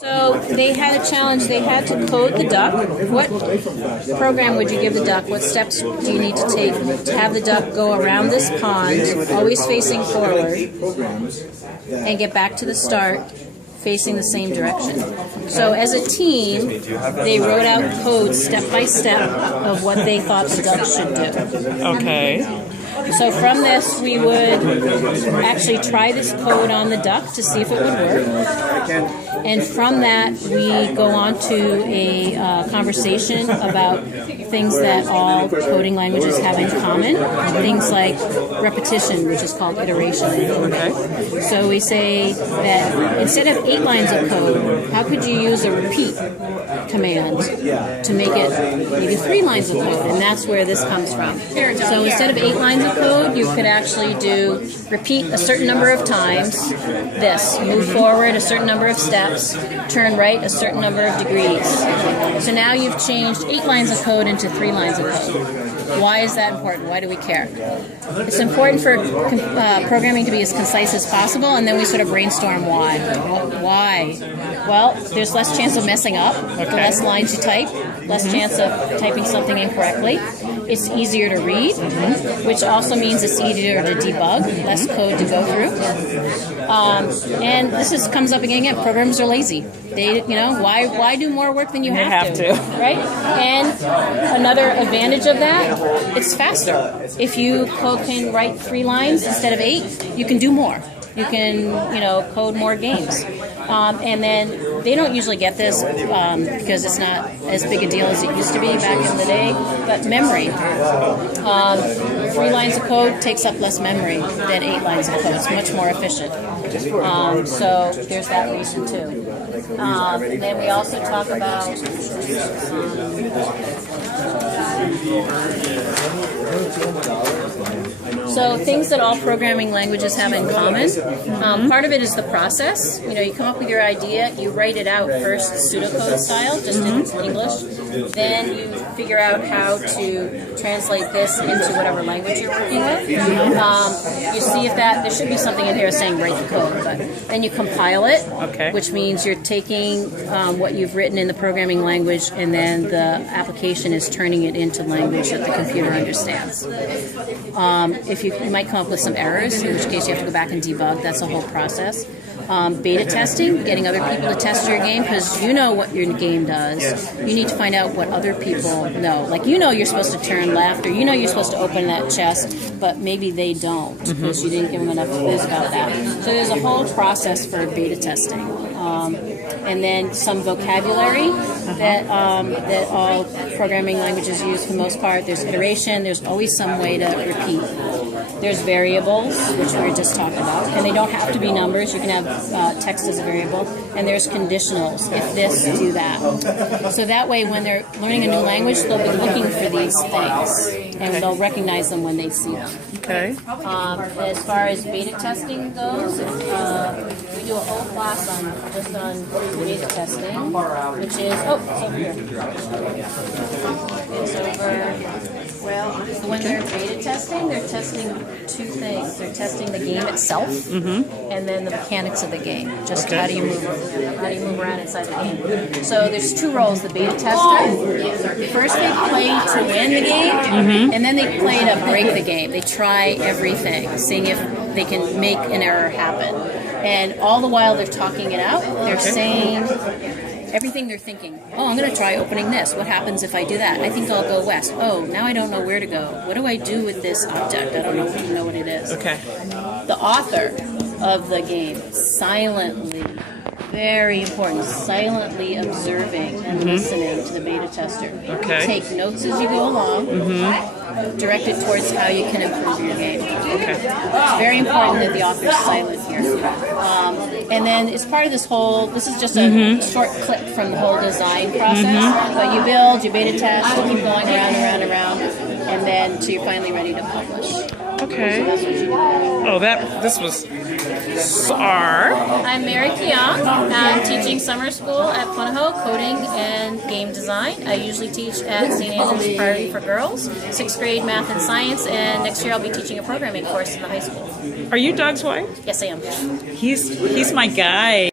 So they had a challenge. They had to code the duck. What program would you give the duck? What steps do you need to take to have the duck go around this pond, always facing forward, and get back to the start facing the same direction? So as a team, they wrote out code step by step of what they thought the duck should do. Okay. So from this, we would actually try this code on the duck to see if it would work. And from that, we go on to a conversation about things that all coding languages have in common. Things like repetition, which is called iteration. Okay. So we say that instead of 8 lines of code, how could you use a repeat command to make it maybe 3 lines of code? And that's where this comes from. So instead of 8 lines of code, you could actually do repeat a certain number of times this, move forward a certain number of steps, turn right a certain number of degrees. So now you've changed 8 lines of code into 3 lines of code. Why is that important? Why do we care? It's important for programming to be as concise as possible, and then we sort of brainstorm why. Why? Well, there's less chance of messing up, the less lines you type, less chance of typing something incorrectly. It's easier to read, which also means it's easier to debug, less code to go through. And this comes up again. Programmers are lazy. They, why do more work than you have to? Right? And another advantage of that, it's faster. If you can write 3 lines instead of 8, you can do more. You can, code more games. And then they don't usually get this because it's not as big a deal as it used to be back in the day. But memory. 3 lines of code takes up less memory than 8 lines of code. It's much more efficient. So there's that reason too. And then we also talk about so things that all programming languages have in common. Part of it is the process. You come up with your idea, you write it out first pseudocode style, just in English. Then you figure out how to translate this into whatever language you're working with. You see if there should be something in here saying write the code, but then you compile it, which means you're taking what you've written in the programming language, and then the application is turning it into language that the computer understands. If you might come up with some errors, in which case you have to go back and debug. That's a whole process. Beta testing, getting other people to test your game, because you know what your game does. You need to find out what other people know. Like, you're supposed to turn left, or you're supposed to open that chest, but maybe they don't, because you didn't give them enough clues about that. So there's a whole process for beta testing. And then some vocabulary that all programming languages use for the most part. There's iteration. There's always some way to repeat. There's variables, which we were just talking about, and they don't have to be numbers. You can have text as a variable. And there's conditionals. If this, do that. So that way, when they're learning a new language, they'll be looking for these things, and they'll recognize them when they see them. Okay. As far as beta testing goes, we do a whole class on beta testing, which is it's over here. It's over. Well, when they're beta testing, they're testing 2 things. They're testing the game itself, and then the mechanics of the game. Just how do you move around inside the game. So there's 2 roles: the beta tester. First, they play to win the game, and then they play to break the game. They try everything, seeing if they can make an error happen. And all the while they're talking it out, they're saying everything they're thinking. Oh, I'm going to try opening this. What happens if I do that? I think I'll go west. Oh, now I don't know where to go. What do I do with this object? I don't know what it is. Okay. The author of the game silently, very important, silently observing and listening to the beta tester. Okay. Take notes as you go along. Directed towards how you can improve your game. Okay. It's very important that the author's silent here. And then it's part of this is just a short clip from the whole design process. But you build, you beta test, you keep going around and around and around, and then until you're finally ready to publish. Okay. Oh, this was SAR. I'm Mary Kiang. I'm teaching summer school at Punahou, coding and game design. I usually teach at St. Andrew's Priority for Girls, 6th grade math and science, and next year I'll be teaching a programming course in the high school. Are you Doug's wife? Yes, I am. He's my guy.